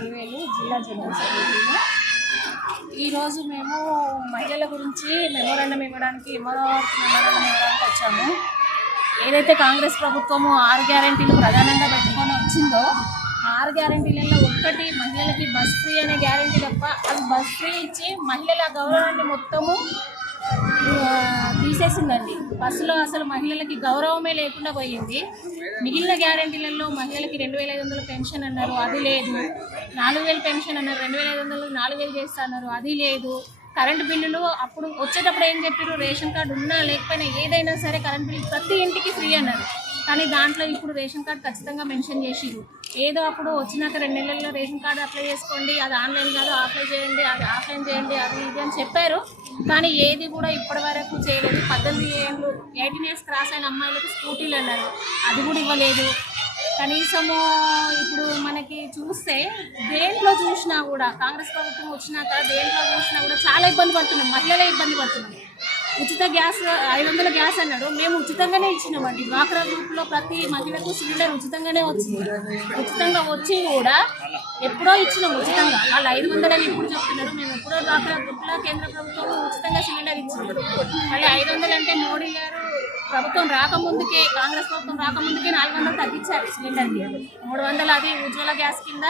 చదువుతున్నాను ఈరోజు మేము మహిళల గురించి మెమోరాండం ఇవ్వడానికి మెమోరాండం ఇవ్వడానికి వచ్చాము. ఏదైతే కాంగ్రెస్ ప్రభుత్వము ఆరు గ్యారంటీలు ప్రధానంగా పెట్టుకొని వచ్చిందో ఆరు గ్యారంటీలలో ఒక్కటి మహిళలకి బస్ ఫ్రీ అనే గ్యారంటీ తప్ప అది బస్ ఫ్రీ ఇచ్చి మహిళల గౌరవాన్ని మొత్తము తీసేసిందండి. బస్సులో అసలు మహిళలకి గౌరవమే లేకుండా పోయింది. మిగిలిన గ్యారంటీలలో మహిళలకి రెండు వేల ఐదు వందల పెన్షన్ అన్నారు అది లేదు. నాలుగు వేలు పెన్షన్ అన్నారు రెండు వేల ఐదు వందలు నాలుగు వేలు చేస్తా అన్నారు అది లేదు. కరెంటు బిల్లులు అప్పుడు వచ్చేటప్పుడు ఏం చెప్పారు రేషన్ కార్డు ఉన్నా లేకపోయినా ఏదైనా సరే కరెంట్ బిల్లు ప్రతి ఇంటికి ఫ్రీ అన్నారు. కానీ దాంట్లో ఇప్పుడు రేషన్ కార్డు ఖచ్చితంగా మెన్షన్ చేసిరు ఏదో అప్పుడు వచ్చినాక రెండు నెలల్లో రేషన్ కార్డు అప్లై చేసుకోండి అది ఆన్లైన్ కాదు అప్లై చేయండి అది ఆఫ్లైన్ చేయండి అది అని చెప్పారు. కానీ ఏది కూడా ఇప్పటి వరకు చేయలేదు. పద్దెనిమిది ఏళ్ళు ఎయిటీన్ ఇయర్స్ క్రాస్ అయిన అమ్మాయిలకు స్కూటీలు అన్నారు. అది కూడా ఇవ్వలేదు. కనీసము ఇప్పుడు మనకి చూస్తే దేంట్లో చూసినా కూడా కాంగ్రెస్ ప్రభుత్వం వచ్చినాక దేంట్లో చూసినా కూడా చాలా ఇబ్బంది పడుతున్నాం. మహిళలే ఇబ్బంది పడుతున్నాం ఉచిత గ్యాస్ ఐదు వందల గ్యాస్ అన్నాడు. మేము ఉచితంగానే ఇచ్చినామండి. డ్వాక్రా గ్రూప్లో ప్రతి మహిళకు సిలిండర్ ఉచితంగానే వచ్చింది. ఉచితంగా వచ్చి కూడా ఎప్పుడో ఇచ్చినాం ఉచితంగా. వాళ్ళు ఐదు వందలని ఇప్పుడు చెప్తున్నారు? మేము ఎప్పుడో డ్వాక్రా గ్రూప్లో కేంద్ర ప్రభుత్వం ఉచితంగా సిలిండర్ ఇచ్చింది. మళ్ళీ ఐదు వందలు అంటే మోడీ గారు ప్రభుత్వం రాకముందుకే కాంగ్రెస్ ప్రభుత్వం రాకముందుకే నాలుగు వందలు తగ్గించారు సిలిండర్కి. మూడు వందలు అది ఉజ్వల గ్యాస్ కింద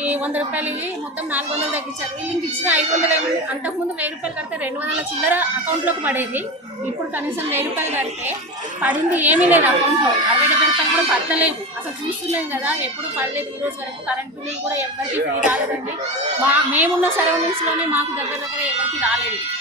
ఈ వంద రూపాయలు ఇవి మొత్తం నాలుగు వందలు తగ్గించారు. వీళ్ళకి ఇంక ఇచ్చిన ఐదు వందలు అంతకుముందు వెయ్యి రూపాయలు కడితే రెండు వందల చిల్లర అకౌంట్లోకి పడేది. ఇప్పుడు కనీసం వెయ్యి రూపాయలు కడితే పడింది ఏమీ లేదు అకౌంట్లో అరవై డెబ్బై రూపాయలు కూడా పట్టలేదు. అసలు చూస్తున్నాం కదా ఎప్పుడు పడలేదు ఈ రోజు వరకు. కరెంట్ బిల్లులు కూడా ఎవరికి ఫ్రీ రాలేదండి. మా మేమున్న సరౌండింగ్స్లోనే మాకు దగ్గర దగ్గర ఎవరికి రాలేదు.